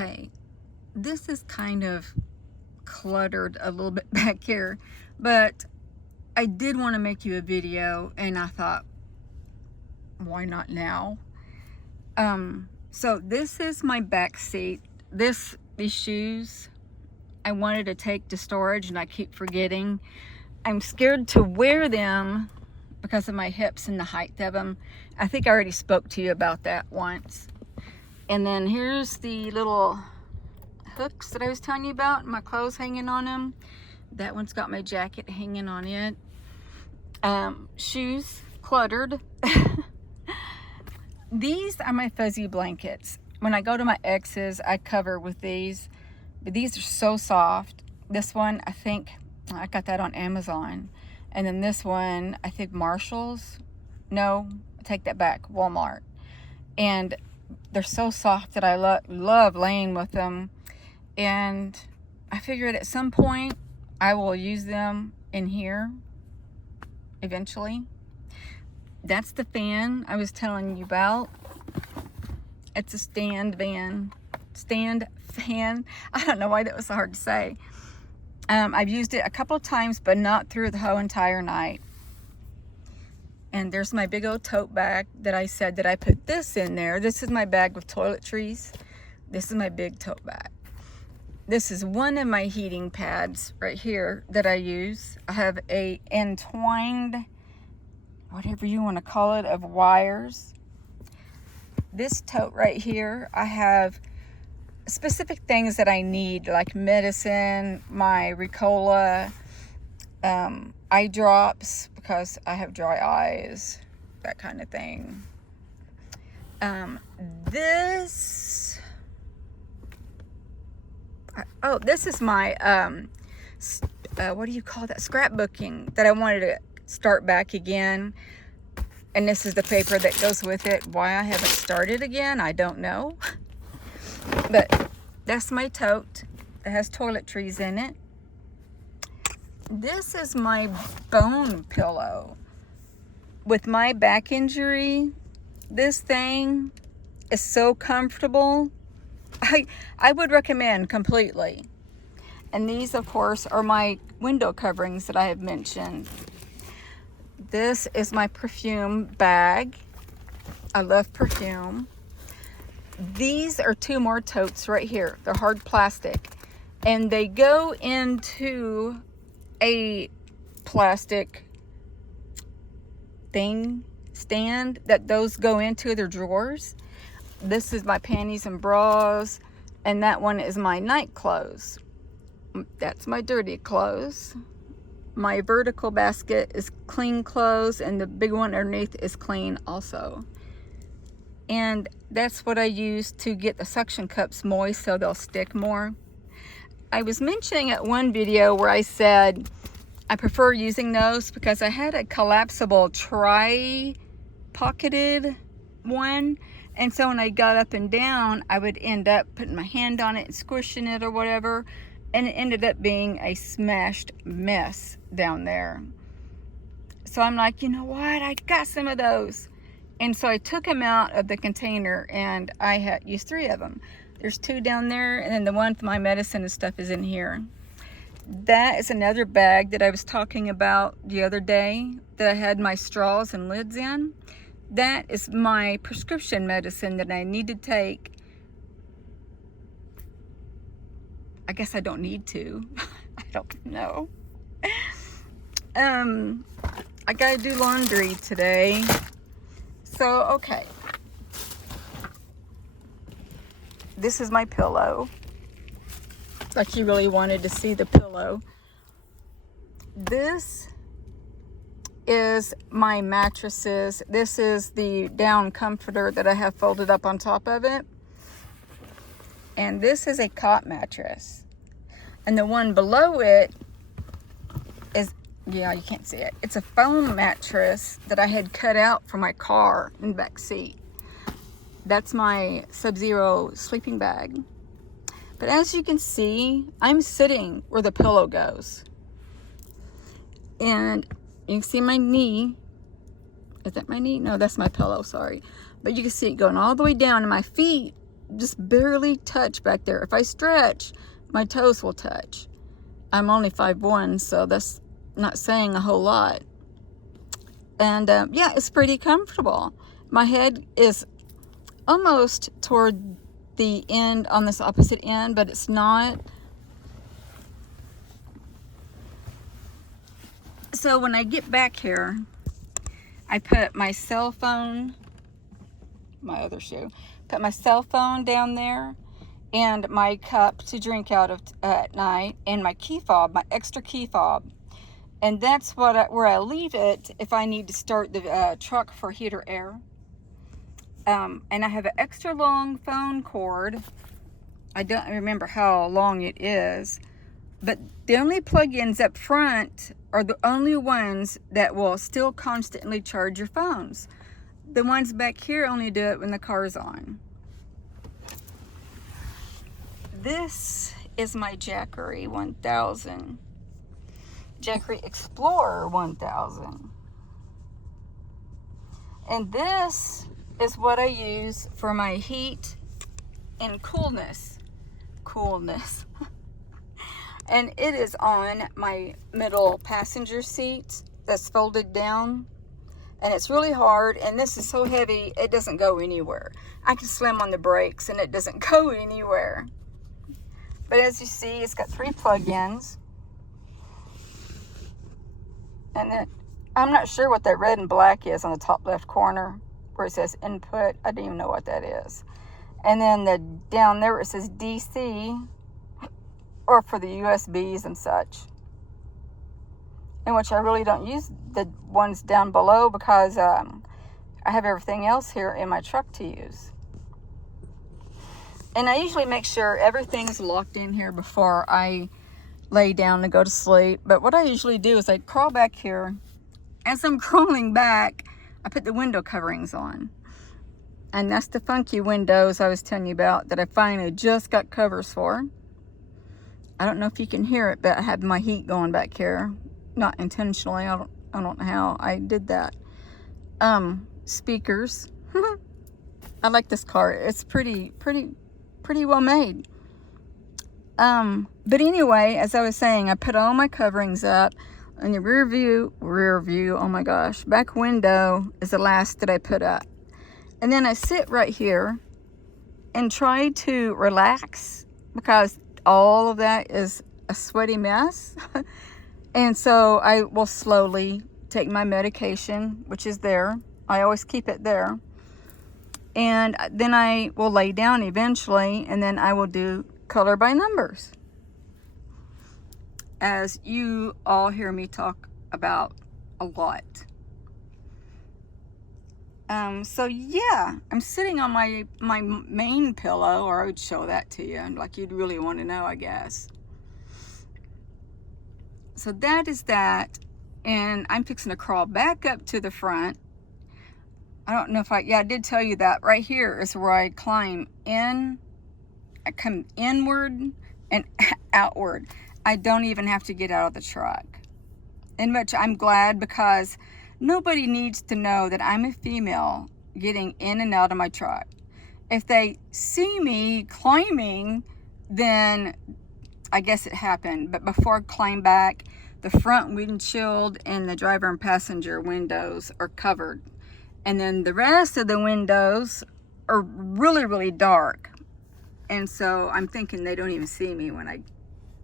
Okay, this is kind of cluttered a little bit back here, but I did want to make you a video, and I thought, why not now? So this is my back seat. These shoes I wanted to take to storage, and I keep forgetting. I'm scared to wear them because of my hips and the height of them. I think I already spoke to you about that once. And then here's the little hooks that I was telling you about, my clothes hanging on them. That one's got my jacket hanging on it. Shoes, cluttered. These are my fuzzy blankets. When I go to my ex's, I cover with these, but these are so soft. This one, I think I got that on Amazon. And then this one, I think Marshall's. No, I take that back, Walmart. And they're so soft that I love laying with them. And I figured at some point I will use them in here eventually. That's the fan I was telling you about. It's a stand fan. I don't know why that was so hard to say. I've used it a couple of times, but not through the whole entire night. And there's my big old tote bag that I said that I put this in there. This is my bag with toiletries. This is my big tote bag. This is one of my heating pads right here that I use. I have a entwined, whatever you want to call it, of wires. This tote right here, I have specific things that I need, like medicine, my Ricola, eye drops because I have dry eyes, that kind of thing. This is my what do you call that, scrapbooking that I wanted to start back again. And this is the paper that goes with it. Why I haven't started again, I don't know. But that's my tote that has toiletries in it. This is my bone pillow. With my back injury, this thing is so comfortable. I would recommend completely. And these, of course, are my window coverings that I have mentioned. This is my perfume bag. I love perfume. These are two more totes right here. They're hard plastic. And they go into a plastic stand that those go into their drawers. This is my panties and bras. And that one is my night clothes. That's my dirty clothes. My vertical basket is clean clothes, and the big one underneath is clean also. And that's what I use to get the suction cups moist so they'll stick more. I was mentioning at one video where I said I prefer using those because I had a collapsible tri-pocketed one. And so when I got up and down, I would end up putting my hand on it and squishing it or whatever. And it ended up being a smashed mess down there. So I'm like, you know what? I got some of those. And so I took them out of the container, and I had used 3 of them. There's 2 down there, and then the one for my medicine and stuff is in here. That is another bag that I was talking about the other day that I had my straws and lids in. That is my prescription medicine that I need to take. I guess I don't need to. I don't know. I gotta do laundry today. So, okay. This is my pillow. Like you really wanted to see the pillow. This is my mattresses. This is the down comforter that I have folded up on top of it. And this is a cot mattress. And the one below it is, yeah, you can't see it. It's a foam mattress that I had cut out for my car in the back seat. That's my Sub-Zero sleeping bag. But as you can see, I'm sitting where the pillow goes. And you can see my knee. Is that my knee? No, that's my pillow, sorry. But you can see it going all the way down, and my feet just barely touch back there. If I stretch, my toes will touch. I'm only 5'1", so that's not saying a whole lot. And yeah, it's pretty comfortable. My head is almost toward the end on this opposite end, but it's not. So when I get back here, I put my cell phone, my other shoe, put my cell phone down there, and my cup to drink out of at night, and my key fob, my extra key fob. And that's where I leave it if I need to start the truck for heat or air. And I have an extra long phone cord. I don't remember how long it is, but the only plug-ins up front are the only ones that will still constantly charge your phones. The ones back here only do it when the car's on. This is my Jackery 1000. Jackery Explorer 1000. And this is what I use for my heat and coolness. And it is on my middle passenger seat that's folded down. And it's really hard, and this is so heavy, it doesn't go anywhere. I can slam on the brakes and it doesn't go anywhere. But as you see, it's got 3 plug-ins. And I'm not sure what that red and black is on the top left corner where it says input. I don't even know what that is. And then down there it says DC, or for the USBs and such. In which I really don't use the ones down below because I have everything else here in my truck to use. And I usually make sure everything's locked in here before I lay down to go to sleep. But what I usually do is I crawl back here. As I'm crawling back, I put the window coverings on. And that's the funky windows I was telling you about that I finally just got covers for. I don't know if you can hear it, but I have my heat going back here. Not intentionally. I don't know how I did that. Speakers. I like this car. It's pretty well made. But anyway, as I was saying, I put all my coverings up. And the rear view, oh my gosh, back window is the last that I put up. And then I sit right here and try to relax because all of that is a sweaty mess. And so I will slowly take my medication, which is there. I always keep it there. And then I will lay down eventually, and then I will do color by numbers, as you all hear me talk about a lot. So yeah, I'm sitting on my main pillow, or I would show that to you, and like you'd really want to know, I guess. So that is that, and I'm fixing to crawl back up to the front. I don't know if I did tell you that right here is where I climb in. I come inward and outward. I don't even have to get out of the truck. In which I'm glad, because nobody needs to know that I'm a female getting in and out of my truck. If they see me climbing, then I guess it happened. But before I climb back, the front windshield and the driver and passenger windows are covered. And then the rest of the windows are really, really dark. And so I'm thinking they don't even see me when I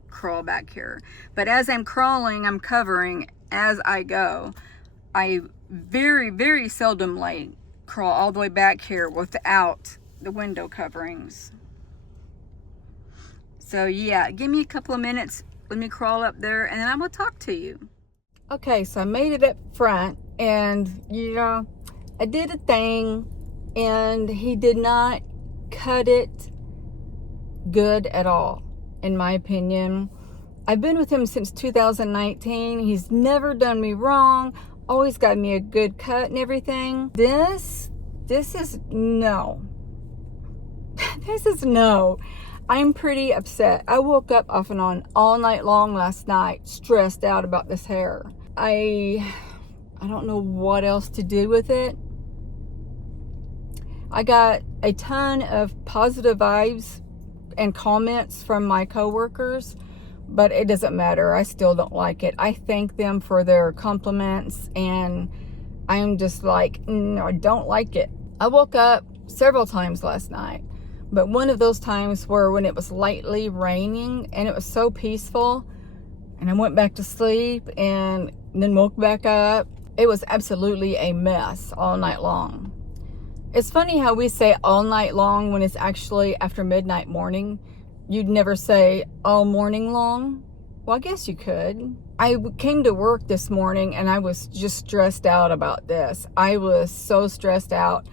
crawl back here. But as I'm crawling, I'm covering as I go. I very, very seldomly crawl all the way back here without the window coverings. So yeah, give me a couple of minutes. Let me crawl up there and then I will talk to you. Okay, so I made it up front, and you know, I did a thing, and he did not cut it good at all, in my opinion. I've been with him since 2019. He's never done me wrong, always got me a good cut and everything. This is no. This is no. I'm pretty upset. I woke up off and on all night long last night, stressed out about this hair. I don't know what else to do with it. I got a ton of positive vibes and comments from my coworkers, but it doesn't matter. I still don't like it. I thank them for their compliments, and I'm just like, no, I don't like it. I woke up several times last night, but one of those times were when it was lightly raining and it was so peaceful, and I went back to sleep and then woke back up. It was absolutely a mess all night long. It's funny how we say all night long when it's actually after midnight morning. You'd never say all morning long. Well, I guess you could. I came to work this morning and I was just stressed out about this. I was so stressed out.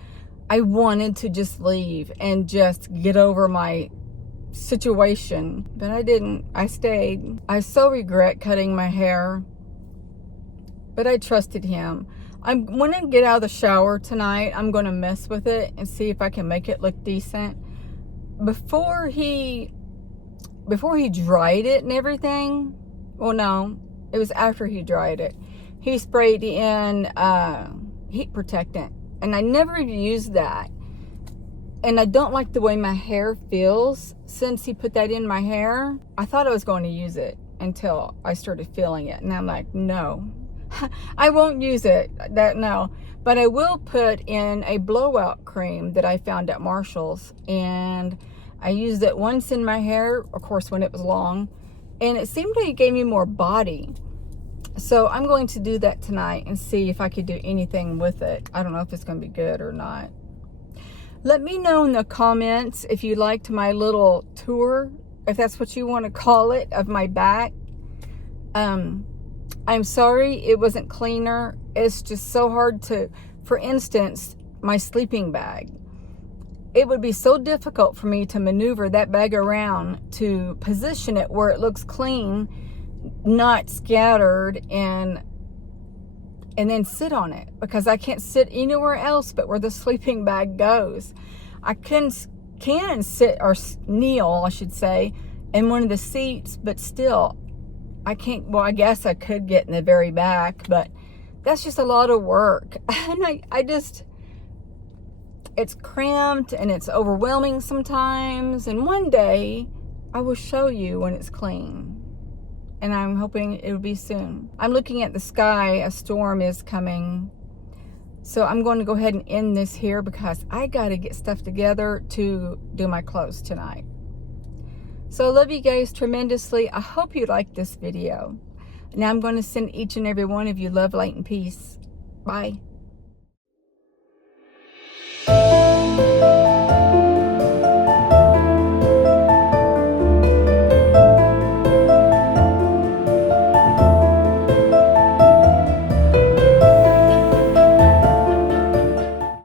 I wanted to just leave and just get over my situation, but I didn't. I stayed. I so regret cutting my hair, but I trusted him. When I get out of the shower tonight, I'm going to mess with it and see if I can make it look decent. Before he dried it and everything, well, no, it was after he dried it, he sprayed in heat protectant, and I never used that. And I don't like the way my hair feels since he put that in my hair. I thought I was going to use it until I started feeling it, and I'm like, no. I won't use it, no. But I will put in a blowout cream that I found at Marshall's, and I used it once in my hair, of course, when it was long, and it seemed like it gave me more body. So I'm going to do that tonight and see if I could do anything with it. I don't know if it's going to be good or not. Let me know in the comments if you liked my little tour, if that's what you want to call it, of my back. I'm sorry it wasn't cleaner. It's just so hard to, for instance, my sleeping bag. It would be so difficult for me to maneuver that bag around to position it where it looks clean, not scattered, and then sit on it, because I can't sit anywhere else but where the sleeping bag goes. I can sit, or kneel, I should say, in one of the seats, but still, I can't. Well, I guess I could get in the very back, but that's just a lot of work. And I just, it's cramped and it's overwhelming sometimes. And one day I will show you when it's clean. And I'm hoping it will be soon. I'm looking at the sky. A storm is coming. So I'm going to go ahead and end this here because I got to get stuff together to do my clothes tonight. So I love you guys tremendously. I hope you liked this video. Now I'm going to send each and every one of you love, light, and peace. Bye.